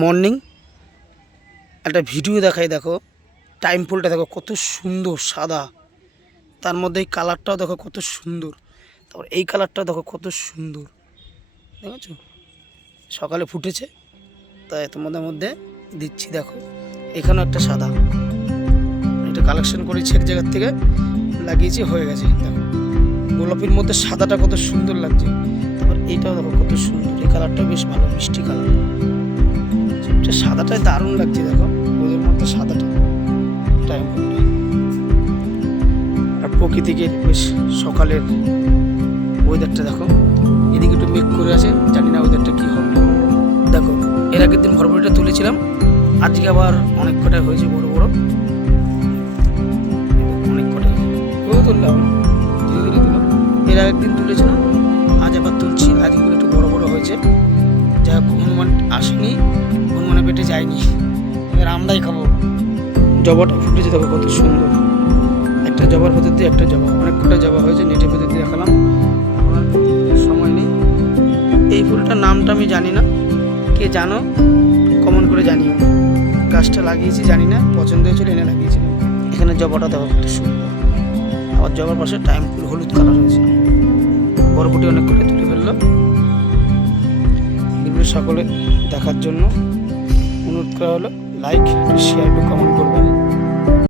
Morning একটা video দেখাই, দেখো টাইম ফুলটা দেখো কত সুন্দর সাদা, তার মধ্যে এই কালারটাও দেখো কত সুন্দর, তারপর এই কালারটাও দেখো কত সুন্দর, দেখেছো সকালে ফুটেছে তাই তোমাদের মধ্যে দিচ্ছি। দেখো এখানেও একটা সাদা, এটা কালেকশন করেছি এক জায়গার থেকে, লাগিয়েছি হয়ে গেছে। দেখো গোলাপির মধ্যে সাদাটা কত সুন্দর লাগছে, তারপর এইটাও দেখো কত সুন্দর, এই কালারটাও বেশ ভালো মিষ্টি কালার, সবচেয়ে সাদাটাই দারুণ লাগছে। দেখো ওদের মধ্যে সাদাটা টাইম ফুলটা, আর প্রকৃতিকে বেশ সকালের ওয়েদারটা দেখো, এদিকে একটু মেঘ করে আছে, জানি না ওয়েদারটা কী হবে। দেখো এর আগের দিন ভরপুরটা তুলেছিলাম, আজকে আবার অনেক কটা হয়েছে বড় বড়, অনেক কটা তুললাম, ধীরে ধীরে তুলো। এর আগের দিন তুলেছিলাম, আজ আবার তুলছি, আজগুলো একটু বড় বড় হয়েছে। যা হনুমান আসেনি, হনুমানের পেটে যায়নি, এবার আমরাই খাবো। জবাটা ফুটেছে দেখো কত সুন্দর, একটা জবার ভেতর দিয়ে একটা জবা, অনেক কটা জবা হয়েছে, নেটের ভেতর দিয়ে দেখালাম, আমার সময় নেই। এই ফুলটার নামটা আমি জানি না, কে জানো কমেন্ট করে জানিও। গাছটা লাগিয়েছি জানি না, পছন্দ হয়েছিল এনে লাগিয়েছিলাম। এখানে জবাটা দেখো কত সুন্দর, আবার জবার পাশে টাইম ফুল হলুদ কালার হয়েছে, বরবটি অনেক করে তুলে ফেললো। এগুলো সকলে দেখার জন্য অনুরোধ করা হলো, লাইক, শেয়ার, কমেন্ট।